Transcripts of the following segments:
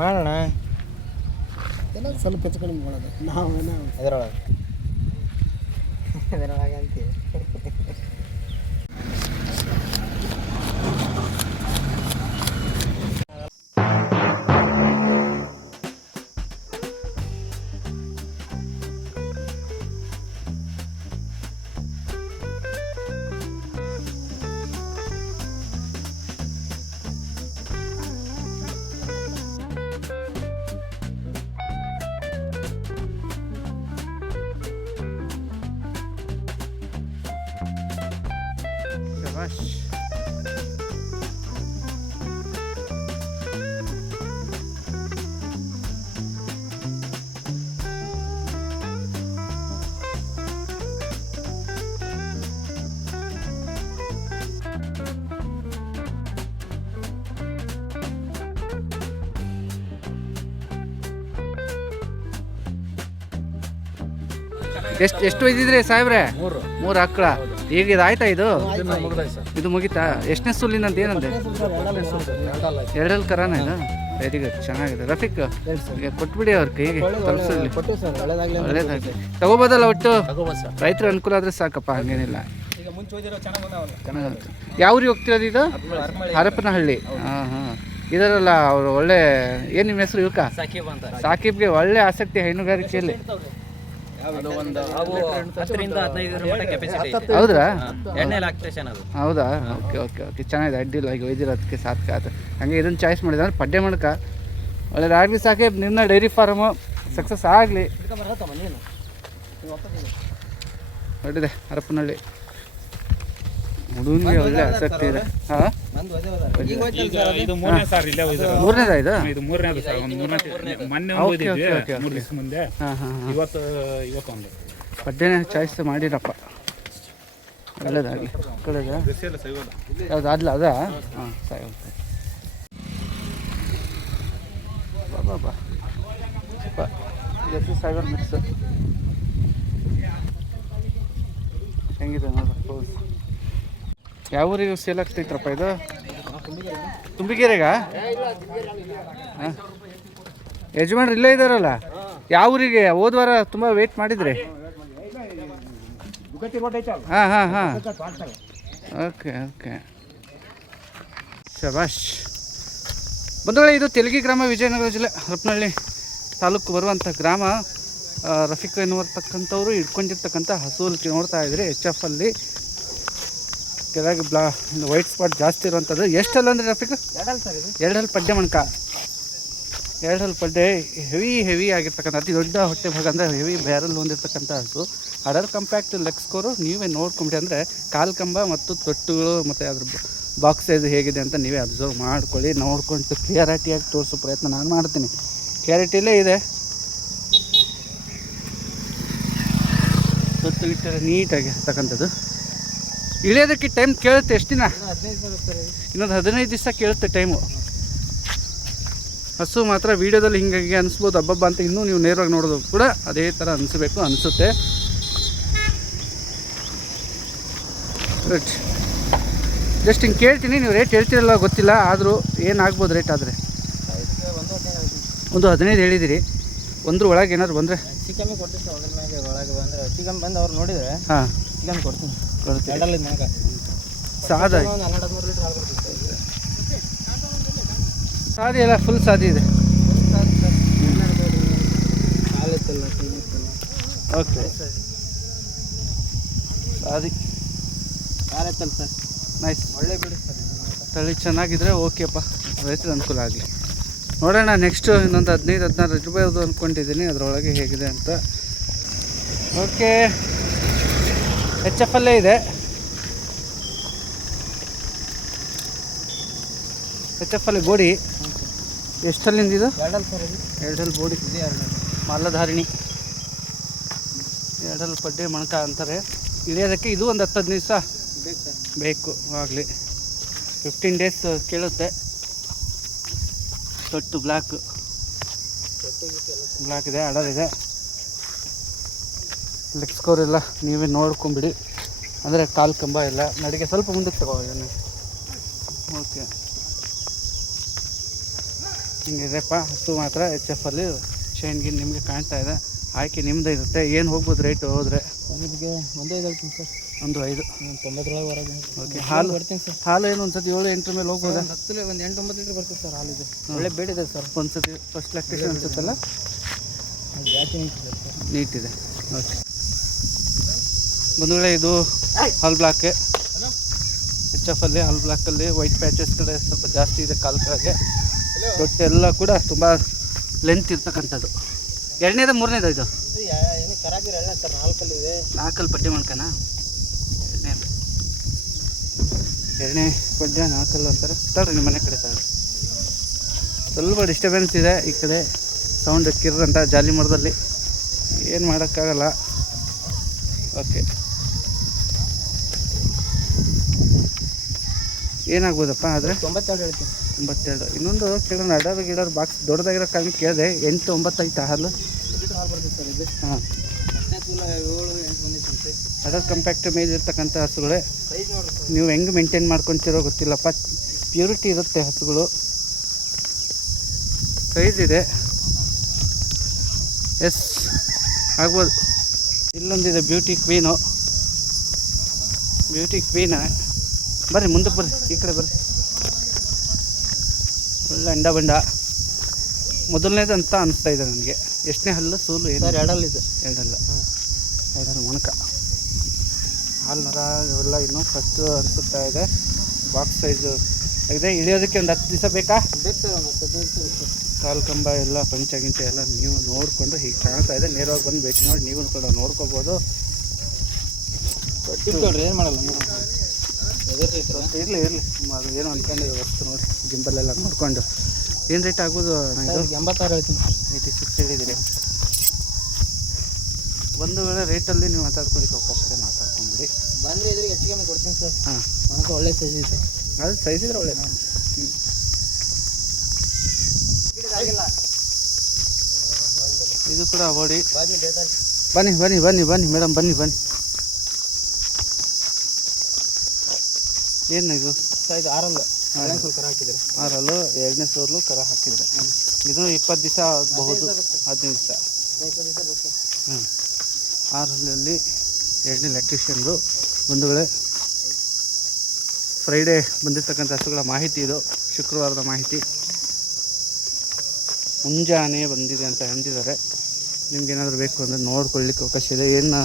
ಮಾಡೋಣ. ಎಲ್ಲ ಸ್ವಲ್ಪ ಹೆಚ್ಚು ಕಡಿಮೆ ಮಾಡೋದು ನಾವು ಇದರೊಳಗೆ ಅಂತೀವಿ. ಎಷ್ಟು ಒಯ್ದಿದ್ರಿ ಸಾಹೇಬ್ರೆ? ಮೂರು ಆಕಳ. ಈಗ ಇದು ಆಯ್ತಾ? ಇದು ಮುಗಿತಾ? ಎಷ್ಟನೇ ಸುಲ್ಲಿನ ಅಂತ ಏನಂದೆ? ಎರಡಲ್ಲಿ ಕರಾನ ಇದು. ವೆರಿ ಗುಡ್, ಚೆನ್ನಾಗಿದೆ. ರಫೀಕ್ ಕೊಟ್ಬಿಡಿ ಅವ್ರ ಕೈಗೆ ತಲುಪಿಸಲಿ. ಒಳ್ಳೇದಾಗಲಿ. ತಗೋಬೋದಲ್ಲ ಒಟ್ಟು? ರೈತರ ಅನುಕೂಲ ಆದ್ರೆ ಸಾಕಪ್ಪ, ಹಂಗೇನಿಲ್ಲ. ಯಾವ ಊರಿಗೆ ಹೋಗ್ತಿರೋದು ಇದು? ಹರಪನಹಳ್ಳಿ. ಹಾಂ ಹಾಂ. ಇದರಲ್ಲ ಅವರು ಒಳ್ಳೆ ಏನು ನಿಮ್ಮ ಹೆಸರು? ಇವಕ್ಕ ಸಾಕಿಬ್ಗೆ ಒಳ್ಳೆ ಆಸಕ್ತಿ ಹೈನುಗಾರಿಕೆಯಲ್ಲಿ. ಹೌದಾ? ಹೌದಾ? ಓಕೆ ಓಕೆ ಓಕೆ, ಚೆನ್ನಾಗಿದೆ. ಅಡ್ಡಿಲ್ಲ. ಈಗ ಒಯ್ದಿರೋದಕ್ಕೆ ಸಾಧ್ಕ ಆಯ್ತು. ಹಾಗೆ ಇದನ್ನು ಚಾಯ್ಸ್ ಮಾಡಿದೆ ಅಂದ್ರೆ ಪಡ್ಡೆ ಮಣಕ ಒಳ್ಳೇದಾಗಲಿ ಸಾಹೇಬ್. ನಿನ್ನ ಡೈರಿ ಫಾರ್ಮು ಸಕ್ಸಸ್ ಆಗಲಿ. ಒಳ್ಳೆದೆ ಹರಪನಹಳ್ಳಿ ಹುಡುಗನಿಗೆ ಒಳ್ಳೆ ಆಸಕ್ತಿ ಇದೆ. ಹಾಂ, ಮೂರನೇದಾ ಇದು? ಪಡ್ಡೆನೇ ಚಾಯ್ಸ್ ಮಾಡಿರಪ್ಪ. ಒಳ್ಳೇದಾಗಲಿ. ಕಡೆದ ಯಾವ್ದು ಅಲ್ಲ ಅದಾ? ಹಾಂ, ಸರಿ. ಬಾ ಬಾ ಜರ್ಸಿ ಸಾಗರ್ ಮಿಕ್ಸ್ ಹೆಂಗಿದೆ ನೋಡ್ರಿ. ಯಾವ ಊರಿಗೆ ಸೇಲ್ ಆಗ್ತೈತ್ರಪ್ಪ ಇದು? ತುಂಬಿಗೆರೆಗ? ಹಾಂ, ಯಜಮಾನ್ರು ಇಲ್ಲೇ ಇದ್ದಾರಲ್ಲ. ಯಾವ ಊರಿಗೆ? ಹೋದ್ವಾರ ತುಂಬ ವೆಯ್ಟ್ ಮಾಡಿದ್ರಿ. ಹಾಂ ಹಾಂ ಹಾಂ, ಓಕೆ ಓಕೆ, ಶಬಾಷ್. ಬಂಧುಗಳೇ, ಇದು ತೆಲಗಿ ಗ್ರಾಮ, ವಿಜಯನಗರ ಜಿಲ್ಲೆ, ಹರಪನಹಳ್ಳಿ ತಾಲೂಕು ಬರುವಂಥ ಗ್ರಾಮ. ರಫೀಕ್ ಎನ್ನುವರ್ತಕ್ಕಂಥವ್ರು ಇಟ್ಕೊಂಡಿರ್ತಕ್ಕಂಥ ಹಸುಲ್ ನೋಡ್ತಾ ಇದ್ರಿ. HF ಕೆಳಗೆ ವೈಟ್ ಸ್ಪಾಟ್ ಜಾಸ್ತಿ ಇರುವಂಥದ್ದು. ಎಷ್ಟಲ್ಲ ಅಂದರೆ ರಫೀಕ್? ಎರಡಲ್ಲಿ ಪಡ್ಡೆ ಮಣ್ಕ. ಎರಡಲ್ಲಿ ಪಡ್ಡೆ ಹೆವಿ ಆಗಿರ್ತಕ್ಕಂಥ ಅತಿ ದೊಡ್ಡ ಹೊಟ್ಟೆ ಭಾಗ ಅಂದರೆ ಹೆವಿ ಬ್ಯಾರಲ್ ಹೊಂದಿರ್ತಕ್ಕಂಥ ಹಸು. ಅದರ್ ಕಂಪ್ಯಾಕ್ಟ್ ಲೆಗ್ ಸ್ಕೋರು ನೀವೇ ನೋಡ್ಕೊಂಬಿಡಿ. ಅಂದರೆ ಕಾಲು ಕಂಬ ಮತ್ತು ತೊಟ್ಟುಗಳು ಮತ್ತು ಅದ್ರ ಬಾಕ್ಸ್ ಸೈಜ್ ಹೇಗಿದೆ ಅಂತ ನೀವೇ ಅಬ್ಸರ್ವ್ ಮಾಡ್ಕೊಳ್ಳಿ. ನೋಡ್ಕೊಂಡು ಕ್ಲಿಯರಿಟಿಯಾಗಿ ತೋರಿಸೋ ಪ್ರಯತ್ನ ನಾನು ಮಾಡ್ತೀನಿ. ಕ್ಲಾರಿಟಿಯಲ್ಲೇ ಇದೆ. ತೊಟ್ಟು ಇಟ್ಟರೆ ನೀಟಾಗಿ ಇರ್ತಕ್ಕಂಥದ್ದು. ಇಳಿಯೋದಕ್ಕೆ ಟೈಮ್ ಕೇಳುತ್ತೆ. ಎಷ್ಟು ದಿನ? ಇನ್ನೊಂದು 15 ದಿವಸ ಕೇಳುತ್ತೆ ಟೈಮು. ಹಸು ಮಾತ್ರ ವೀಡಿಯೋದಲ್ಲಿ ಹಿಂಗಾಗಿ ಅನಿಸ್ಬೋದು ಹಬ್ಬಬ್ಬ ಅಂತ. ಇನ್ನೂ ನೀವು ನೇರವಾಗಿ ನೋಡೋದು ಕೂಡ ಅದೇ ಥರ ಅನಿಸುತ್ತೆ. ರೈಟ್, ಜಸ್ಟ್ ಹಿಂಗೆ ಕೇಳ್ತೀನಿ. ನೀವು ರೇಟ್ ಹೇಳ್ತೀರಲ್ಲ ಗೊತ್ತಿಲ್ಲ, ಆದರೂ ಏನಾಗ್ಬೋದು ರೇಟ್? ಆದರೆ ಒಂದು 15 ಹೇಳಿದಿರಿ. ಒಂದ್ರ ಒಳಗೆ ಏನಾದ್ರು ಬಂದರೆ ಚಿಕನ್ ಕೊಡ್ತೀನಿ. ಒಳಗೆ ಬಂದರೆ ಚಿಕನ್ ಬಂದು ಅವ್ರು ನೋಡಿದರೆ ಹಾಂ ಚಿಕನ್ ಕೊಡ್ತೀನಿ. ಸಾದ ಸಾದಿ ಎಲ್ಲ ಫುಲ್ ಸಾದಿ ಇದೆ. Okay, Sadi sir. ನೈಸ್. ಒಳ್ಳೆ ಬಿಡಿ ಸರ್. ತಳಿ ಚೆನ್ನಾಗಿದ್ರೆ ಓಕೆಪ್ಪ, ರೈತರು ಅನುಕೂಲ ಆಗಲಿ. ನೋಡೋಣ ನೆಕ್ಸ್ಟು ಇನ್ನೊಂದು 15-16 ರೂಪಾಯಿ ಅದು ಅಂದ್ಕೊಂಡಿದ್ದೀನಿ. ಅದರೊಳಗೆ ಹೇಗಿದೆ ಅಂತ. ಓಕೆ, HF ಇದೆ. HF ಬೋಡಿ ಎಷ್ಟಲ್ಲಿಂದ ಇದು? ಎರಡಲ್ಲಿ ಬೋಡಿ, ಮಾಲಧಾರಿಣಿ, ಎರಡಲ್ಲಿ ಪಡ್ಡೆ ಮಣಕ ಅಂತಾರೆ. ಇಳಿಯೋದಕ್ಕೆ ಇದು ಒಂದು 10-15 ದಿವಸ ಬೇಕು ಆಗಲಿ. 15 ಡೇಸ್ ಕೇಳುತ್ತೆ. ತೊಟ್ಟು ಬ್ಲ್ಯಾಕ್ ಇದೆ, ಅಡರಿದೆ. ಲೆಗ್ ಸ್ಕೋರ್ ಎಲ್ಲ ನೀವೇ ನೋಡ್ಕೊಂಬಿಡಿ. ಅಂದರೆ ಕಾಲು ಕಂಬ ಎಲ್ಲ ನಡಿಗೆ ಸ್ವಲ್ಪ ಮುಂದಕ್ಕೆ ತಗೋ. ಓಕೆ, ಹಿಂಗಿದೆಪ್ಪ ಹಸು ಮಾತ್ರ ಎಚ್ ಎಫ್ ಅಲ್ಲಿ ಶೈನ್ಗೆ ನಿಮಗೆ ಕಾಣ್ತಾ ಇದೆ. ಆಯ್ಕೆ ನಿಮ್ಮದು ಇರುತ್ತೆ. ಏನು ಹೋಗ್ಬೋದು ರೇಟು ಹೋದರೆ? ಇದಕ್ಕೆ ಒಂದೇ ಇದು ಹೇಳ್ತೀನಿ ಸರ್, 1.5. 90 ಹೊರಗೆ. ಓಕೆ. ಹಾಲು ಬರ್ತೀನಿ ಸರ್. ಹಾಲು ಏನು ಒಂದು ಸತಿ 7-8 ಮೇಲೆ ಹೋಗ್ಬೋದಾ? ಒಂದು 8-9 ಲೀಟ್ರ್ ಬರ್ತದೆ ಸರ್ ಹಾಲು. ಇದು ಒಳ್ಳೆ ಬೇಡಿದೆ ಸರ್. ಒಂದು ಸತಿ ಫಸ್ಟ್ ಲ್ಯಾಕ್ಟೇಷನ್ ಅನ್ಸುತ್ತಲ್ಲ, ಜಾಸ್ತಿ ನೀಟಿದೆ ಸರ್. ನೀಟಿದೆ. ಓಕೆ ಬಂಧುಗಳೇ, ಇದು ಹಾಲ್ ಬ್ಲಾಕೆ. ಎಚ್ ಎಫ್ ಅಲ್ಲಿ ಹಾಲ್ ಬ್ಲಾಕಲ್ಲಿ ವೈಟ್ ಪ್ಯಾಚಸ್ ಕಡೆ ಸ್ವಲ್ಪ ಜಾಸ್ತಿ ಇದೆ, ಕಾಲು ಕೆಳಗೆ. ತೊಟ್ಟೆಲ್ಲ ಕೂಡ ತುಂಬ ಲೆಂತ್ ಇರ್ತಕ್ಕಂಥದ್ದು. ಎರಡನೇದ ಮೂರನೇದ ಇದು? ಏನು ಕರಾಗಿರ ಎಳ್ಳ ಸರ್, 4 ಇದೆ. 4 ಪಡ್ಡೆ ಮಾಡ್ಕನಾ? ಎರಡನೇ ಪಡ್ಡೆ 4 ಅಂತಾರೆ. ತಗೊಳ್ರಿ ನಿಮ್ಮ ಮನೆ ಕಡೆ ತಗೊಳ್ರಿ. ಸ್ವಲ್ಪ ಡಿಸ್ಟರ್ಬೆನ್ಸ್ ಇದೆ ಈ ಕಡೆ, ಸೌಂಡ್ ಕಿರ್ರಂತ ಜಾಲಿ ಮರದಲ್ಲಿ, ಏನು ಮಾಡೋಕ್ಕಾಗಲ್ಲ. ಓಕೆ, ಏನಾಗ್ಬೋದಪ್ಪ ಆದರೆ? 92 ಹೇಳ್ತೀನಿ. 92. ಇನ್ನೊಂದು ಕೇಳೋಣ, ಅಡಾರು ಗಿಡಾರು ಬಾಕ್ಸ್ ದೊಡ್ಡದಾಗಿರೋ ಕಾರಣ ಕೇಳಿದೆ. 8-9 ಐತೆ ಹಾಲು. ಲೀಟ್ರ್ ಹಾಲು ಬರ್ತದೆ ಸರ್ ಇದು. ಹಾಂ, 7-8 ಬಂದಿತ್ತಂತೆ. ಅಡರ್ ಕಂಪ್ಯಾಕ್ಟ್ ಮೇಜ್ ಇರ್ತಕ್ಕಂಥ ಹಸುಗಳೇ. ಸೈಜ್ ನೋಡ್ರಿ ಸರ್. ನೀವು ಹೆಂಗೆ ಮೇಂಟೈನ್ ಮಾಡ್ಕೊತಿರೋ ಗೊತ್ತಿಲ್ಲಪ್ಪ. ಪ್ಯೂರಿಟಿ ಇರುತ್ತೆ ಹಸುಗಳು. ಸೈಜ್ ಇದೆ, ಎಸ್ ಆಗ್ಬೋದು. ಇಲ್ಲೊಂದಿದೆ ಬ್ಯೂಟಿ ಕ್ವೀನು. ಬ್ಯೂಟಿ ಕ್ವೀನ ಬರ್ರಿ, ಮುಂದಕ್ಕೆ ಬರ್ರಿ, ಈ ಕಡೆ ಬರ್ರಿ. ಒಳ್ಳೆ ಅಂಡ ಬಂಡ. ಮೊದಲನೇದು ಅಂತ ಅನಿಸ್ತಾ ಇದೆ ನನಗೆ. ಎಷ್ಟನೇ ಹಲ್ಲು ಸೂಲು ಏನು? ಸರ್ ಎರಡಲ್ಲಿ ಇದೆ. ಎರಡಲ್ಲ, ಎರಡಲ್ಲ ಮೊಣಕ. ಹಾಲು ನರ ಇವೆಲ್ಲ ಇನ್ನೂ ಫಸ್ಟು ಅನಿಸುತ್ತಾ ಇದೆ. ಬಾಕ್ಸ್ ಸೈಜು ಇದೆ. ಇಳಿಯೋದಕ್ಕೆ ಒಂದು 10 ದಿವಸ ಬೇಕಾ? ಬೇಕು ಸರ್, ಒಂದು 15 ದಿವಸ. ಕಾಲು ಕಂಬ ಎಲ್ಲ ಪಂಚ ಎಲ್ಲ ನೀವು ನೋಡಿಕೊಂಡು ಹೀಗೆ ಕಾಣ್ತಾ ಇದೆ. ನೇರವಾಗಿ ಬಂದು ಭೇಟಿ ನೋಡಿ ನೀವು ಕೂಡ ನೋಡ್ಕೋಬೋದು. ನೋಡ್ರಿ, ಏನು ಮಾಡಲ್ಲ ಇರಲಿ ಅದು ಏನು ಅಂದ್ಕೊಂಡಿದೆ ವಸ್ತು ನೋಡಿ, ಗಿಂಬಲ್ಲೆಲ್ಲ ನೋಡಿಕೊಂಡು. ಏನು ರೇಟ್ ಆಗ್ಬೋದು? ನಾನು 86 ಹೇಳ್ತೀನಿ ಸರ್. 86 ಹೇಳಿದ್ದೀರಿ. ಒಂದು ವೇಳೆ ರೇಟಲ್ಲಿ ನೀವು ಮಾತಾಡ್ಕೊಳ್ಳಿಕ್ಕೆ ಅವಕಾಶ ಇದೆ, ಮಾತಾಡ್ಕೊಂಬಿಡಿ. ಬಂದರೆ ಇದ್ರಿಗೆ ಹೆಚ್ಚು ಕಮ್ಮಿ ಕೊಡ್ತೀನಿ ಸರ್. ಹಾಂ, ನನಗೆ ಒಳ್ಳೆ ಸೈಜ್ ಇದೆ. ಅದು ಸೈಜ್ ಇದ್ರೆ ಒಳ್ಳೆ. ಇದು ಕೂಡ ಅವಾಡಿ. ಬನ್ನಿ ಮೇಡಮ್, ಬನ್ನಿ. ಏನು ಇದು? ಸರ್ ಇದು 6 ಎರಡನೇ ಸ್ವಲ್ಪ ಕರ ಹಾಕಿದ್ರೆ. 6 ಎರಡನೇ ಸೋರ್ಲು ಕರ ಹಾಕಿದರೆ ಇದು 20 ದಿವಸ ಆಗಬಹುದು, 15 ದಿವಸ. 15 ದಿವಸ ಬೇಕು. 6 ಎರಡನೇ ಲ್ಯಾಕ್ಟೇಷನ್ದು. ಒಂದು ವೇಳೆ ಫ್ರೈಡೇ ಬಂದಿರತಕ್ಕಂಥ ಹಸುಗಳ ಮಾಹಿತಿ ಇದು, ಶುಕ್ರವಾರದ ಮಾಹಿತಿ. ಮುಂಜಾನೆ ಬಂದಿದೆ ಅಂತ ಅಂದಿದ್ದಾರೆ. ನಿಮ್ಗೇನಾದರೂ ಬೇಕು ಅಂದರೆ ನೋಡ್ಕೊಳ್ಳಿಕ್ಕೆ ಅವಕಾಶ ಇದೆ. ಏನು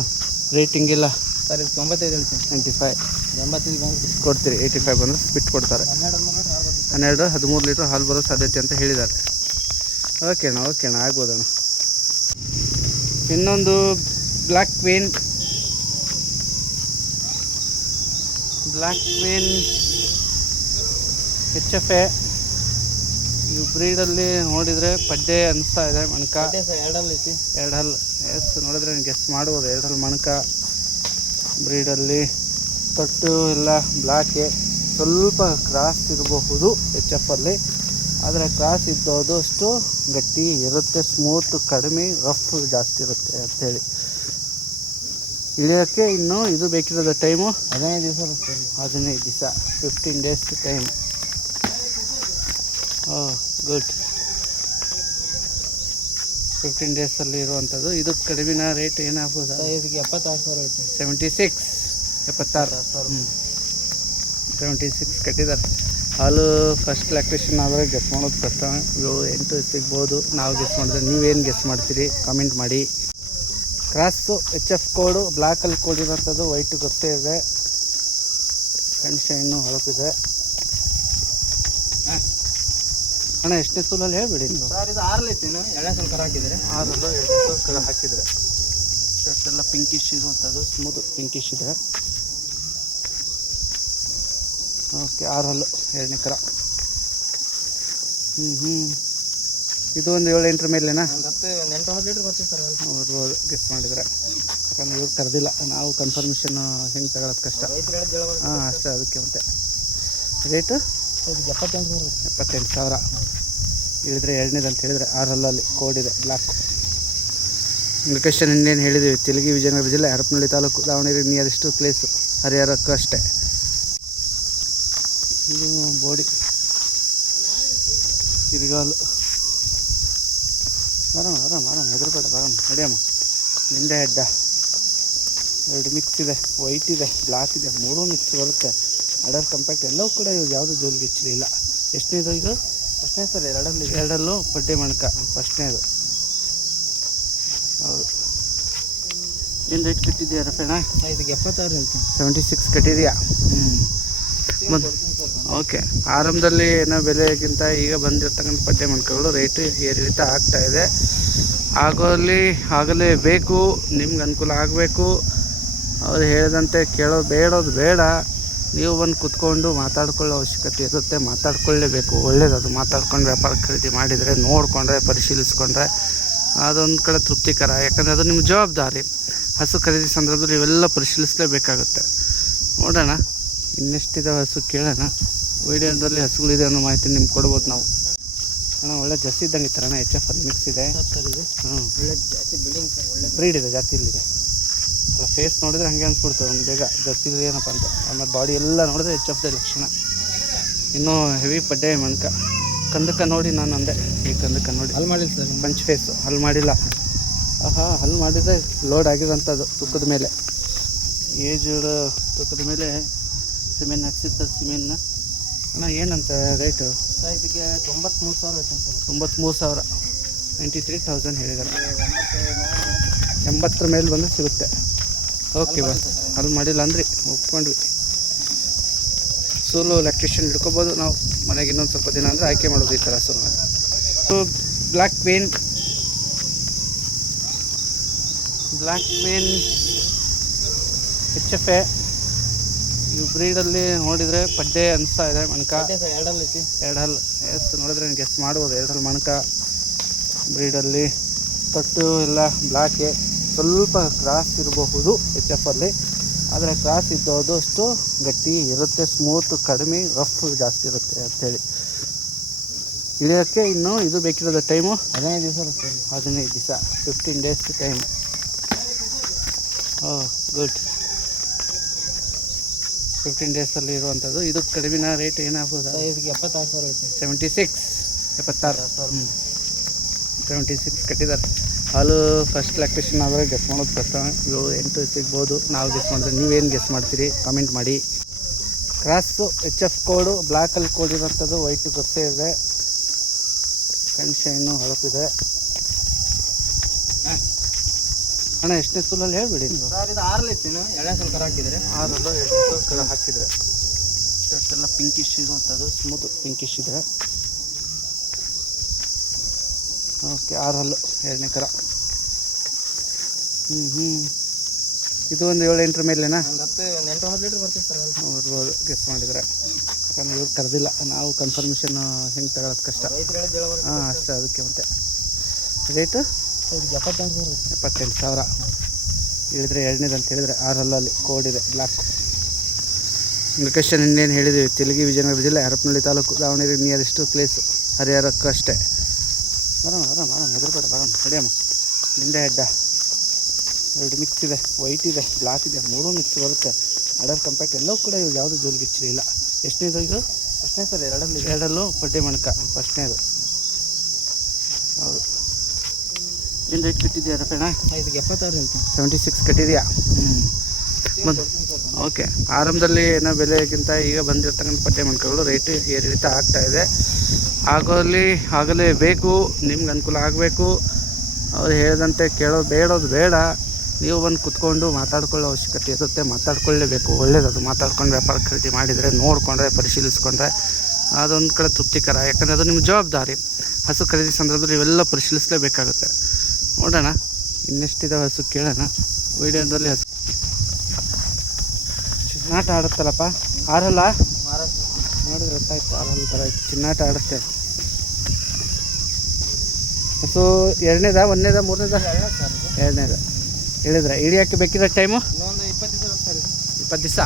ರೇಟಿಂಗ್ ಇಲ್ಲ ಸರ್, ಇದು 95 ಹೇಳ್ತೀನಿ. 95. 85 ಬಂದು ಕೊಡ್ತೀರಿ. 85 ಬಂದರೆ ಬಿಟ್ಟು ಕೊಡ್ತಾರೆ. 12-13 ಲೀಟ್ರ್ ಹಾಲು ಬರೋ ಸಾಧ್ಯತೆ ಅಂತ ಹೇಳಿದ್ದಾರೆ. ಓಕೆಣ್ಣ ಆಗ್ಬೋದಣ್ಣ. ಇನ್ನೊಂದು black queen H F A. ಈ ಬ್ರೀಡಲ್ಲಿ ನೋಡಿದರೆ ಪಡ್ಡೆ ಅನಿಸ್ತಾ ಇದೆ. ಮಣಕ ಸರ್ ಎರಡಲ್ಲಿ ಐತಿ. 2 ಹಲ್ಲು. ಎಸ್, ನೋಡಿದ್ರೆ ಗೆಸ್ ಮಾಡ್ಬೋದು. 2 ಹಲ್ಲು ಮಣಕ ಬ್ರೀಡಲ್ಲಿ. ತೊಟ್ಟು ಎಲ್ಲ ಬ್ಲ್ಯಾಕೆ. ಸ್ವಲ್ಪ ಕ್ರಾಸ್ ಇರಬಹುದು ಎಚ್ ಎಫ್ ಅಲ್ಲಿ, ಆದರೆ ಕ್ರಾಸ್ ಇದ್ದೋದಷ್ಟು ಗಟ್ಟಿ ಇರುತ್ತೆ, ಸ್ಮೂತ್ ಕಡಿಮೆ, ರಫ್ ಜಾಸ್ತಿ ಇರುತ್ತೆ ಅಂಥೇಳಿ. ಇಳಿಯೋಕ್ಕೆ ಇನ್ನೂ ಇದು ಬೇಕಿರೋದು ಟೈಮು 15 ದಿವಸ ಬೇಕು. 15 ದಿವಸ, 15 ಡೇಸ್ ಟೈಮ್. ಗುಡ್. 15 ಡೇಸಲ್ಲಿ ಇರುವಂಥದ್ದು. ಇದು ಕಡಿಮೆನ ರೇಟ್ ಏನಾಗ್ಬೋದು? ಇದಕ್ಕೆ 76,000 ಹೇಳ್ತೀನಿ. 76. 76. 76 ಕಟ್ಟಿದ್ದಾರೆ. ಹಾಲು ಫಸ್ಟ್ ಲ್ಯಾಕ್ಟೇಷನ್ ಆದರೆ ಗೆಸ್ ಮಾಡೋದು ಕಷ್ಟ. 7-8 ಸಿಗ್ಬೋದು ನಾವು ಗೆಸ್ ಮಾಡಿದ್ರೆ. ನೀವೇನು ಗೆಸ್ ಮಾಡ್ತೀರಿ ಕಾಮೆಂಟ್ ಮಾಡಿ. ಕ್ರಾಸು ಎಚ್ ಎಫ್ ಕೋಡು, ಬ್ಲ್ಯಾಕಲ್ಲಿ ಕೋಡ್ ಇರೋಂಥದ್ದು, ವೈಟು ಗೊತ್ತೇ ಇದೆ. ಕಣ್ಶೈನು ಹೊರಪಿದೆ. ಅಣ್ಣ ಎಷ್ಟನೇ ಸೂಲಲ್ಲಿ ಹೇಳ್ಬಿಡಿ ನೀವು. ಸರ್ ಇದು 6 ಐತಿ. ಎರಡನೇ ಸ್ವಲ್ಪ ಕರ ಹಾಕಿದರೆ 6 ಎರಡನೇ ಸೂಲು ಕರ ಹಾಕಿದರೆ. ಶರ್ಟ್ ಎಲ್ಲ ಪಿಂಕಿಶ್ ಇರುವಂಥದ್ದು, ಸ್ಮೂತ್ ಪಿಂಕಿಶ್ ಇದೆ. ಓಕೆ, 6 ಎರಡನೇ ಕರ. ಇದು ಒಂದು 7-8 ಮೇಲೆನಾ? ಒಂದು 8-9 ಲೀಟ್ರ್ ಬರ್ತೀವಿ ಸರ್. ಬರ್ಬೋದು ಗೆಸ್ ಮಾಡಿದರೆ. ಯಾಕಂದ್ರೆ ಇವ್ರು ಕರೆದಿಲ್ಲ, ನಾವು ಕನ್ಫರ್ಮೇಷನ್ ಹೆಂಗೆ ತಗೊಳ್ಳೋದು ಕಷ್ಟ. ಹಾಂ ಅಷ್ಟೇ, ಅದಕ್ಕೆ. ಮತ್ತೆ ರೇಟು 78,000 ಹೇಳಿದರೆ. ಎರಡನೇದು ಅಂತ ಹೇಳಿದರೆ 6 ಕೋಡ್ ಇದೆ, ಬ್ಲ್ಯಾಕ್. ಲೊಕೇಶನ್ ಇನ್ನೇನು ಹೇಳಿದ್ದೀವಿ, ತೆಲಗಿ ವಿಜಯನಗರ ಜಿಲ್ಲೆ, ಹರಪನಹಳ್ಳಿ ತಾಲೂಕು, ದಾವಣಗೆರೆ ನಿಯರೆಸ್ಟ್ ಪ್ಲೇಸು, ಹರಿಹರಕ್ಕೂ ಅಷ್ಟೇ. ಇದು ಬೋಡಿ ಕಿರಿಗಾಲು ಆರಾಮ ಹೆದರ್ಬೇಡ ಬರಮ್ಮ ನಡಿಯಮ್ಮ. ನಿಂದೆ ಹೆಡ್ಡ ಎರಡು ಮಿಕ್ಸ್ ಇದೆ, ವೈಟ್ ಇದೆ, ಬ್ಲ್ಯಾಕ್ ಇದೆ, ಮೂರೂ ಮಿಕ್ಸ್ ಬರುತ್ತೆ. ಅಡರ್ ಕಂಪ್ಯಾಕ್ಟ್ ಎಲ್ಲವೂ ಕೂಡ ಇವು ಯಾವುದು ಜೋಲಿಗೆ ಹೆಚ್ಚಲಿಲ್ಲ. ಎಷ್ಟನೇದು ಇದು? ಫಸ್ಟ್ನೇ ಸರ್ ಎರಡಲ್ಲೂ ಪಡ್ಡೆ ಮಣಕ ಫಸ್ಟ್ನೇದು. ಹೌದು. ಏನು ರೇಟ್ ಕಟ್ಟಿದೆಯಾ ರಫೇಣ? ಇದಕ್ಕೆ 76 ಹೇಳ್ತೀನಿ. 76 ಕಟ್ಟಿದೆಯಾ? ಮತ್ತು ಓಕೆ. ಆರಂಭದಲ್ಲಿ ಏನೋ ಬೆಲೆಗಿಂತ ಈಗ ಬಂದಿರ್ತಕ್ಕಂಥ ಪಡ್ಡೆ ಮಣಕಗಳು ರೇಟು ಏರಿಳಿತ ಆಗ್ತಾಯಿದೆ. ಆಗಲೇಬೇಕು, ನಿಮ್ಗೆ ಅನುಕೂಲ ಆಗಬೇಕು. ಅವ್ರು ಹೇಳಿದಂತೆ ಬೇಡೋದು ಬೇಡ. ನೀವು ಬಂದು ಕುತ್ಕೊಂಡು ಮಾತಾಡ್ಕೊಳ್ಳೋ ಅವಶ್ಯಕತೆ ಇರುತ್ತೆ. ಮಾತಾಡ್ಕೊಳ್ಳೇಬೇಕು, ಒಳ್ಳೇದದು. ಮಾತಾಡ್ಕೊಂಡು ವ್ಯಾಪಾರ ಖರೀದಿ ಮಾಡಿದರೆ, ನೋಡಿಕೊಂಡ್ರೆ, ಪರಿಶೀಲಿಸ್ಕೊಂಡ್ರೆ ಅದೊಂದು ಕಡೆ ತೃಪ್ತಿಕರ. ಯಾಕಂದರೆ ಅದು ನಿಮ್ಮ ಜವಾಬ್ದಾರಿ. ಹಸು ಖರೀದಿ ಸಂದರ್ಭದಲ್ಲಿ ಇವೆಲ್ಲ ಪರಿಶೀಲಿಸಲೇಬೇಕಾಗುತ್ತೆ. ನೋಡೋಣ ಇನ್ನೆಷ್ಟಿದಾವೆ ಹಸು ಕೇಳೋಣ. ವೀಡಿಯೋದಲ್ಲಿ ಹಸುಗಳಿದೆ ಅನ್ನೋ ಮಾಹಿತಿ ನಿಮ್ಗೆ ಕೊಡ್ಬೋದು ನಾವು. ಅಣ್ಣ ಒಳ್ಳೆ ಜಾಸ್ತಿ ಇದ್ದಂಗೆ ಇತ್ತು ಅಣ್ಣ. HF ಮಿಕ್ಸ್ ಇದೆ. ಒಳ್ಳೆ ಜಾಸ್ತಿ ಬಿಲ್ಡಿಂಗ್ ಸರ್, ಒಳ್ಳೆ ಬ್ರೀಡ್ ಇದೆ, ಜಾಸ್ತಿ ಇಲ್ಲಿದೆ. ಅಲ್ಲ ಫೇಸ್ ನೋಡಿದ್ರೆ ಹಾಗೆ ಅನ್ಸ್ಬಿಡ್ತದೆ ಒಂದು ಬೇಗ ಜಾಸ್ತಿ ಏನಪ್ಪ ಅಂತ. ಆಮೇಲೆ ಬಾಡಿ ಎಲ್ಲ ನೋಡಿದ್ರೆ HF ಲಕ್ಷಣ. ಇನ್ನೂ ಹೆವಿ ಪಡ್ಡೆ ಮಣಕ. ಕಂದಕ್ಕೆ ನೋಡಿ ನಾನು ಅಂದೆ, ಈ ಕಂದಕ್ಕೆ ನೋಡಿ ಅಲ್ಲಿ ಮಾಡಿಲ್ಲ ಸರ್. ಪಂಚ್ ಫೇಸು ಹಲ್ ಮಾಡಿಲ್ಲ. ಹಲ್ ಮಾಡಿದರೆ ಲೋಡ್ ಆಗಿರೋಂಥದ್ದು ತೂಕದ ಮೇಲೆ. ಏಜ್ ತೂಕದ ಮೇಲೆ ಸಿಮೆಂಟ್ ಹಾಕ್ಸಿರ್ತಾರೆ. ಸಿಮೆಂಟ್ನ ಅಣ್ಣ ಏನಂತ ರೇಟು? ಸರ್ ಇದಕ್ಕೆ 93,000 ಹೇಳ್ತೀನಿ ಸರ್. 93,000, 93,000 ಹೇಳಿದ್ದಾರೆ. 80 ಮೇಲೆ ಬಂದರೆ ಸಿಗುತ್ತೆ. ಓಕೆ ಬಾ. ಅಲ್ಲಿ ಮಾಡಿಲ್ಲ ಅಂದ್ರಿ, ಒಪ್ಕೊಂಡ್ವಿ. ಸೋಲು ಎಲೆಕ್ಟ್ರಿಷಿಯನ್ ಹಿಡ್ಕೊಬೋದು ನಾವು ಮನೆಗೆ. ಇನ್ನೊಂದು ಸ್ವಲ್ಪ ದಿನ ಅಂದರೆ ಆಯ್ಕೆ ಮಾಡೋದು ಈ ಥರ ಸೋಲು. ಸೊ ಬ್ಲ್ಯಾಕ್ ಪೇನ್ HF ಇವು ಬ್ರೀಡಲ್ಲಿ ನೋಡಿದರೆ ಪಡ್ಡೆ ಅನಿಸ್ತಾ ಇದೆ. ಮಣಕ ಎರಡು ಹಲ್ಲು ಎಷ್ಟು ನೋಡಿದ್ರೆ ಗೆಸ್ ಮಾಡ್ಬೋದು. 2 ಹಲ್ಲು ಮಣಕ ಬ್ರೀಡಲ್ಲಿ. ತೊಟ್ಟು ಎಲ್ಲ ಬ್ಲ್ಯಾಕೆ. ಸ್ವಲ್ಪ ಕ್ರಾಸ್ ಇರಬಹುದು HF ಅಲ್ಲಿ. ಆದರೆ ಕ್ರಾಸ್ ಇದ್ದೋದಷ್ಟು ಗಟ್ಟಿ ಇರುತ್ತೆ, ಸ್ಮೂತ್ ಕಡಿಮೆ, ರಫ್ ಜಾಸ್ತಿ ಇರುತ್ತೆ ಅಂಥೇಳಿ. ಇಳಿಯೋಕ್ಕೆ ಇನ್ನೂ ಇದು ಬೇಕಿರೋದು ಟೈಮು 15 ದಿವಸ ಸರ್. 15 ದಿವಸ, 15 ಡೇಸ್ ಟೈಮ್. ಗುಡ್. 15 ಡೇಸಲ್ಲಿ ಇರುವಂಥದ್ದು. ಇದು ಕಡಿಮೆ ರೇಟ್ ಏನಾಗ್ಬೋದು? ಇದಕ್ಕೆ 76,000 ಹೇಳ್ತೀನಿ. 76, 76. 76 ಕಟ್ಟಿದ್ದಾರೆ. ಹಾಲು ಫಸ್ಟ್ ಲ್ಯಾಕ್ಟೇಷನ್ ಆದರೆ ಗೆಸ್ ಮಾಡೋದು ಕಷ್ಟ. 7, 8 ಸಿಗ್ಬೋದು. ನಾವು ಗೆಸ್ ಮಾಡಿದ್ರೆ ನೀವೇನು ಗೆಸ್ ಮಾಡ್ತೀರಿ ಕಾಮೆಂಟ್ ಮಾಡಿ. ಕ್ರಾಸು HF ಕೋಡು, ಬ್ಲ್ಯಾಕಲ್ಲಿ ಕೋಡ್ ಇರೋಂಥದ್ದು. ವೈಟು ಗೊತ್ತೇ ಇದೆ. ಕಣ್ಶೈನು ಹೊಳಪಿದೆ. ಅಣ್ಣ ಎಷ್ಟನೇ ಸೂಲಲ್ಲಿ ಹೇಳ್ಬಿಡಿ ನೀವು. ಸರ್ ಇದು 6 ಇತ್ತು. 2ನೇ ಸಲ ಕರ ಹಾಕಿದರೆ 6 2 ಕರ ಹಾಕಿದರೆ ಎಲ್ಲ ಪಿಂಕಿಶ್ ಇರುವಂಥದ್ದು. ಸ್ಮೂತ್ ಪಿಂಕಿಶ್ ಇದೆ. ಓಕೆ. 6 ಹಲ್ಲು 2ನೇ ಕರ. ಇದು ಒಂದು 7-8 ಮೇಲೆನಾ? ಒಂದು 8-9 ಲೀಟ್ರ್ ಬರ್ತೀವಿ ಸರ್. ಬರ್ಬೋದು ಗೆಸ್ ಮಾಡಿದರೆ. ಯಾಕಂದರೆ ಇವ್ರು ಕರೆದಿಲ್ಲ, ನಾವು ಕನ್ಫರ್ಮೇಷನ್ ಹೆಂಗೆ ತಗೊಳ್ಳೋದು ಕಷ್ಟ. ಅಷ್ಟೇ. ಅದಕ್ಕೆ ಮತ್ತೆ ರೇಟು ಇದಕ್ಕೆ 78,000. 78,000 ಹೇಳಿದ್ರೆ. 2ನೇದು ಅಂತ ಹೇಳಿದರೆ 6 ಹಲ್ಲಲ್ಲಿ ಕೋಡ್ ಇದೆ, ಬ್ಲ್ಯಾಕ್. ಲೊಕೇಶನ್ ಇನ್ನೇನು ಹೇಳಿದ್ದೀವಿ, ತೆಲಗಿ ವಿಜಯನಗರ ಜಿಲ್ಲೆ, ಹರಪನಹಳ್ಳಿ ತಾಲೂಕು, ದಾವಣಗೆರೆ ನಿಯರೆಸ್ಟ್ ಪ್ಲೇಸು, ಹರಿಹರಕ್ಕೂ ಅಷ್ಟೇ. ಆರಾಮ ಹೆದರ್ಬೇಡ ಬರಮ್ಮ ನಡಿಯಮ್ಮ. ನಿಂದೆ ಹೆಡ್ಡ ಎರಡು ಮಿಕ್ಸ್ ಇದೆ, ವೈಟ್ ಇದೆ, ಬ್ಲ್ಯಾಕ್ ಇದೆ, ಮೂರೂ ಮಿಕ್ಸ್ ಬರುತ್ತೆ. ಅಡರ್ ಕಂಪ್ಯಾಕ್ಟ್ ಎಲ್ಲವೂ ಕೂಡ ಇವು ಯಾವುದು ಜೋಲಿಗೆ ಹೆಚ್ಚಲಿಲ್ಲ. ಎಷ್ಟನೇದು ಇದು? ಫಸ್ಟ್ನೇ ಸರ್. ಎರಡಲ್ಲೂ ಪಡ್ಡೆ ಮಣಕ ಫಸ್ಟ್ನೇದು. ಹೌದು. ಏನು ರೇಟ್ ಕಟ್ಟಿದೆಯಾ ರಫೇಣ? ಇದಕ್ಕೆ 76 ಹೇಳ್ತೀನಿ. 76 ಕಟ್ಟಿದೆಯಾ? ಮತ್ತು ಓಕೆ. ಆರಂಭದಲ್ಲಿ ಏನೋ ಬೆಲೆಗಿಂತ ಈಗ ಬಂದಿರ್ತಕ್ಕಂಥ ಪಡ್ಡೆ ಮಣಕಗಳು ರೇಟು ಏರಿಳಿತ ಆಗ್ತಾಯಿದೆ. ಆಗಲೇಬೇಕು, ನಿಮ್ಗೆ ಅನುಕೂಲ ಆಗಬೇಕು. ಅವ್ರು ಹೇಳಿದಂತೆ ಬೇಡೋದು ಬೇಡ. ನೀವು ಬಂದು ಕುತ್ಕೊಂಡು ಮಾತಾಡ್ಕೊಳ್ಳೋ ಅವಶ್ಯಕತೆ ಇರುತ್ತೆ. ಮಾತಾಡ್ಕೊಳ್ಳೇಬೇಕು, ಒಳ್ಳೇದದು. ಮಾತಾಡ್ಕೊಂಡು ವ್ಯಾಪಾರ ಖರೀದಿ ಮಾಡಿದರೆ, ನೋಡಿಕೊಂಡ್ರೆ, ಪರಿಶೀಲಿಸ್ಕೊಂಡ್ರೆ ಅದೊಂದು ಕಡೆ ತೃಪ್ತಿಕರ. ಯಾಕಂದರೆ ಅದು ನಿಮ್ಮ ಜವಾಬ್ದಾರಿ. ಹಸು ಖರೀದಿ ಸಂದರ್ಭದಲ್ಲಿ ಇವೆಲ್ಲ ಪರಿಶೀಲಿಸಲೇಬೇಕಾಗುತ್ತೆ. ನೋಡೋಣ ಇನ್ನೆಷ್ಟಿದಾವೆ ಹಸು ಕೇಳೋಣ. ವೀಡಿಯೋದಲ್ಲಿ ಹಸು ಚಿನ್ನಾಟ ಆಡುತ್ತಲ್ಲಪ್ಪ. 6 ಹಲ್ಲ ನೋಡಿದ್ರೆ ಗೊತ್ತಾಯ್ತು. 6 ಹಲ್ಲು ಥರ ಚಿನ್ನಾಟ ಆಡುತ್ತೆ ಹಸು. 2ನೇದಾ 1ನೇದಾ 3ನೇದಾ? 2ನೇದು ಹೇಳಿದ್ರೆ. ಹಿಡಿಯೋಕ್ಕೆ ಬೇಕಿರೋ ಟೈಮು ಇನ್ನೊಂದು 20 ದಿವಸ ಸರ್. 20 ದಿವಸ,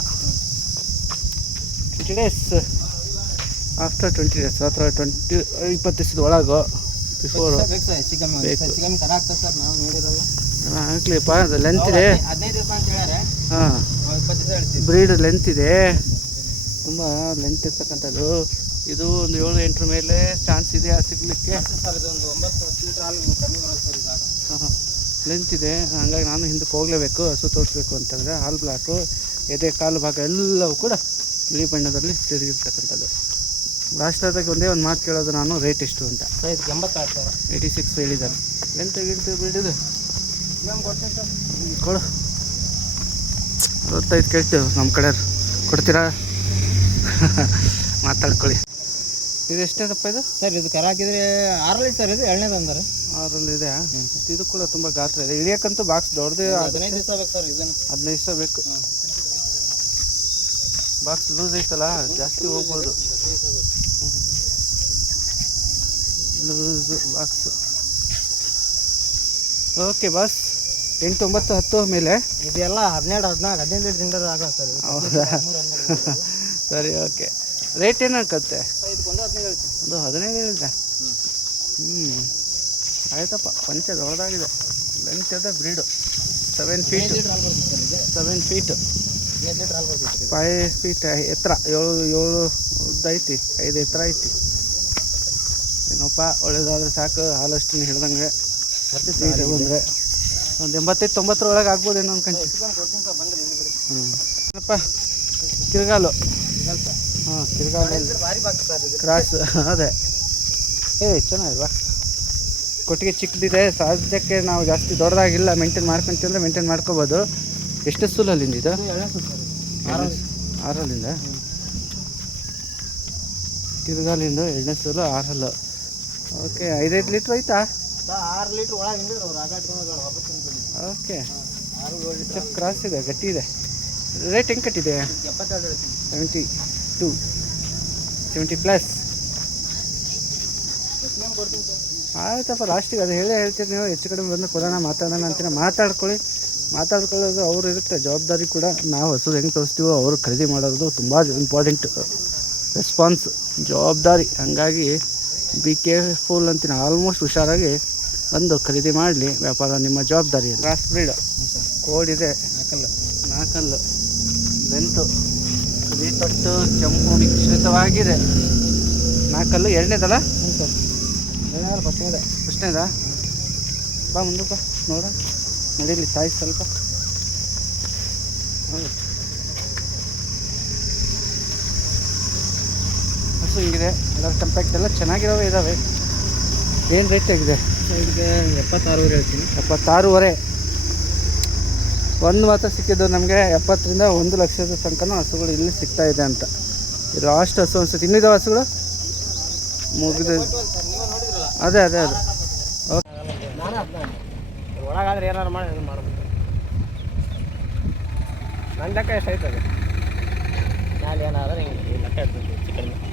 20 ಡೇಸ್. ಆಫ್ಟರ್ 20 ಡೇಸ್ ಅಥವಾ 20 ದಿವಸದ ಒಳಗೆ ಬಿಫೋರು ಬೇಕು ಸರ್. ಹೆಚ್ಚಿಗೆ ಕರ ಆಗ್ತದೆ ಸರ್. ನಾವು ನೋಡಿರಲ್ಲ. ಹಾಕ್ಲಿಪ್ಪ. ಅದು ಲೆಂತ್ ಇದೆ. 15 ದಿವಸ ಅಂತ ಹೇಳ್ಯಾರೆ. ಹಾಂ, 20 ದಿವಸ ಹೇಳ್ತೀವಿ. ಬ್ರೀಡ್ ಲೆಂತ್ ಇದೆ, ತುಂಬ ಲೆಂತ್ ಇರ್ತಕ್ಕಂಥದ್ದು. ಇದು ಒಂದು 7-8 ಮೇಲೆ ಚಾನ್ಸ್ ಇದೆ ಸಿಗಲಿಕ್ಕೆ. ಸರ್ ಇದು ಒಂದು 9-10 ಲೀಟ್ರ್ ಹಾಲು ಕಮ್ಮಿ ಬರುತ್ತೆ ಸರ್ ಇದಾಗ. ಹಾಂ ಲೆಂತ್ ಇದೆ, ಹಾಗಾಗಿ ನಾನು ಹಿಂದಕ್ಕೆ ಹೋಗಲೇಬೇಕು ಹಸು ತೋರಿಸ್ಬೇಕು ಅಂತಂದರೆ. ಹಾಲು ಬ್ಲಾಕು, ಎದೆ ಕಾಲು ಭಾಗ ಎಲ್ಲವೂ ಕೂಡ ಬಿಳಿ ಬಣ್ಣದಲ್ಲಿ ತಿರುಗಿರ್ತಕ್ಕಂಥದ್ದು. ಲಾಸ್ಟಾದಾಗ ಒಂದೇ ಒಂದು ಮಾತು ಕೇಳೋದು ನಾನು, ರೇಟ್ ಎಷ್ಟು ಅಂತ. ಸರ್ ಇದಕ್ಕೆ 86 ಸರ್. 86 ಹೇಳಿದ್ದಾರೆ. ಲೆಂತ್ ಬಿಡಿದು ಮ್ಯಾಮ್ ಕೊಡ್ತೀನಿ ಸರ್. ಕೊಡು. 65 ಕೇಳ್ತೇವೆ ನಮ್ಮ ಕಡೆ, ಕೊಡ್ತೀರಾ? ಮಾತಾಡ್ಕೊಳ್ಳಿ. ಇದು ಎಷ್ಟೇದಪ್ಪ ಇದು? ಸರ್ ಇದು ಕರ ಹಾಕಿದ್ರೆ 6 ಸರ್, ಇದು 2ನೇದು ಅಂದರೆ 6 ಇದೆ. ಇದು ಕೂಡ ತುಂಬ ಗಾತ್ರ ಇದೆ. ಇಳಿಯೋಕ್ಕಂತೂ ಬಾಕ್ಸ್ ದೊಡ್ಡದೇ. 15 ದಿವಸ ಬೇಕು ಸರ್ ಇದನ್ನು. 15 ದಿವಸ ಬೇಕು. ಬಾಕ್ಸ್ ಲೂಸ್ ಐತಲ್ಲ, ಜಾಸ್ತಿ ಹೋಗ್ಬೋದು. Loose box. ಓಕೆ ಬಾಸ್, 8, 9, 10 ಮೇಲೆ ಇದೆಲ್ಲ 12, 14, 15 ಲೀಟ್ರ್ ತಿಂದರೆ ಆಗೋದು ಸರ್. ಹೌದಾ? ಸರಿ, ಓಕೆ. ರೇಟ್ ಏನು ಹಾಕತ್ತೆ? ಇದಕ್ಕೆ ಒಂದು 15 ಹೇಳ್ತೀನಿ. ಒಂದು 15 ಹೇಳಿದೆ. ಆಯ್ತಪ್ಪ. ಪಂಚ ದೊಡ್ಡದಾಗಿದೆ. ಲೆಂತ್ ಇದೆ, ಬ್ರೀಡು 7 ಫೀಟ್. 7 ಫೀಟ್ 15 ಲೀಟ್ರ್ ಹಾಲು ಬರ್ತೈತೆ. 5 ಫೀಟ್ ಎತ್ತರ, 7 ಉದ್ದ ಐತಿ, 5 ಎತ್ತರ ಐತಿ. ಏನಪ್ಪ, ಒಳ್ಳೇದಾದ್ರೆ ಸಾಕು. ಹಾಲಷ್ಟು ಹಿಡ್ದಂಗೆ ಬರ್ತಿತ್ತು ಬಂದರೆ ಒಂದು 85-90 ಒಳಗೆ ಆಗ್ಬೋದೇನೋ ಅನ್ಕೊಂತೀನಿ. ಕೊಡ್ತೀನಿ ಸರ್ ಬಂದರೆ ಹಿಂದ್ಗಡೆ. ಏನಪ್ಪ, ಕಿರ್ಗಾಲು. ಸಿಗಲ್ಲ ಸರ್. ಹಾಂ, ಕಿರ್ಗಾಲು ಭಾರಿ ಬಾಕ್ಸ್ ಸರ್ ಇದು. ಕ್ರಾಸ್. ಅದೇ ಚೆನ್ನಾಗಿಲ್ವಾ? ಕೊಟ್ಟಿಗೆ ಚಿಕ್ಕದಿದೆ. ಸದ್ಯಕ್ಕೆ ನಾವು ಜಾಸ್ತಿ ದೊಡ್ಡದಾಗಿಲ್ಲ. ಮೇಂಟೈನ್ ಮಾಡ್ಕೊಂತೀವಿ ಅಂದರೆ ಮೇಂಟೈನ್ ಮಾಡ್ಕೋಬೋದು. ಎಷ್ಟು ಸೂಲಲ್ಲಿಂದ ಇದು? 2ನೇ ಸೂಲ್ ಸರ್. 6 ಕಿರ್ಗಾಲಿಂದ 2ನೇ ಸೂಲು 6. ಓಕೆ, 5 ಲೀಟ್ರ್ ಐತಾ? 6 ಲೀಟ್ರ್ ಒಳಗೆ ಹಿಂದಿದ್ರು ಅವ್ರು ಆಗ ವಾಪಸ್ ತಿಂದ್ಬಿಡಿ. ಓಕೆ, 6-7 ಲೀಟ್ರ್ ಕ್ರಾಸ್ ಇದೆ, ಗಟ್ಟಿ ಇದೆ. ರೇಟ್ ಹೆಂಗೆ ಕಟ್ಟಿದೆ? 72 ಹೇಳ್ತೀನಿ. 72, 70+. ಮ್ಯಾಮ್ ಕೊಡ್ತೀನಿ ಸರ್. ಆಯ್ತಪ್ಪ, ಲಾಸ್ಟಿಗೆ ಅದು ಹೇಳ್ತೀರಿ ನೀವು. ಹೆಚ್ಚು ಕಡಿಮೆ ಬಂದು ಕೊಡೋಣ, ಮಾತಾಡೋಣ ಅಂತೀನಿ. ಮಾತಾಡ್ಕೊಳ್ಳೋದು ಅವ್ರು ಇರುತ್ತೆ ಜವಾಬ್ದಾರಿ ಕೂಡ. ನಾವು ಹಸು ಹೆಂಗೆ ತೋರಿಸ್ತೀವೋ ಅವರು ಖರೀದಿ ಮಾಡೋದು ತುಂಬ ಇಂಪಾರ್ಟೆಂಟ್ ರೆಸ್ಪಾನ್ಸ್, ಜವಾಬ್ದಾರಿ. ಹಾಗಾಗಿ ಬಿ ಕೇರ್ಫುಲ್ ಅಂತೀನಿ. ಆಲ್ಮೋಸ್ಟ್ ಹುಷಾರಾಗಿ ಬಂದು ಖರೀದಿ ಮಾಡಲಿ. ವ್ಯಾಪಾರ ನಿಮ್ಮ ಜವಾಬ್ದಾರಿ. ಕ್ರಾಸ್ ಬ್ರೀಡ್ ಕೋಡಿದೆ, 4 ಲೆಂತು, ಕರಿತೊಟ್ಟು ಕೆಂಪು ಮಿಶ್ರಿತವಾಗಿದೆ. 4 2ನೇದಲ್ಲ? ಹ್ಞೂ ಸರ್. 1ನೇದಾ? ಬಾ ಮುಂದಕ್ಕೆ ನೋಡ, ನಡೀಲಿ ತಾಯಿ ಸ್ವಲ್ಪ. ಹಸು ಹಿಂಗಿದೆ. ಎಲ್ಲರ ಕಂಪ್ಯಾಕ್ಟ್ ಎಲ್ಲ ಚೆನ್ನಾಗಿರೋವೆ ಇದ್ದಾವೆ. ಏನು ರೇಟ್ ಆಗಿದೆ? ಇದಕ್ಕೆ 76 ಹೇಳ್ತೀನಿ. 76.5. ಒಂದು ಮಾತ್ರ ಸಿಕ್ಕಿದ್ದು ನಮಗೆ 70ರಿಂದ 1 ಲಕ್ಷದ ತನಕನೂ ಹಸುಗಳು ಇಲ್ಲಿ ಸಿಗ್ತಾ ಇದೆ ಅಂತ. ಇದು ಲಾಸ್ಟ್ ಹಸು ಅನ್ಸುತ್ತೆ. ಇನ್ನಿದ್ದಾವೆ ಹಸುಗಳು ಮುಗಿದು. ಅದೇ ಓಕೆ. ಒಳಗಾದ್ರೆ ಏನಾರು ಮಾಡಿ ಇದು ಮಾಡ್ಬೇಕು. ನನ್ನ ಲೆಕ್ಕ ಎಷ್ಟು ಆಯ್ತದೆ? ನಾಳೆ ಏನಾದ್ರೆ ಹಿಂಗೆ ಲೆಕ್ಕ ಇರ್ತೈತಿ ಹೆಚ್ಚು ಕಡಿಮೆ.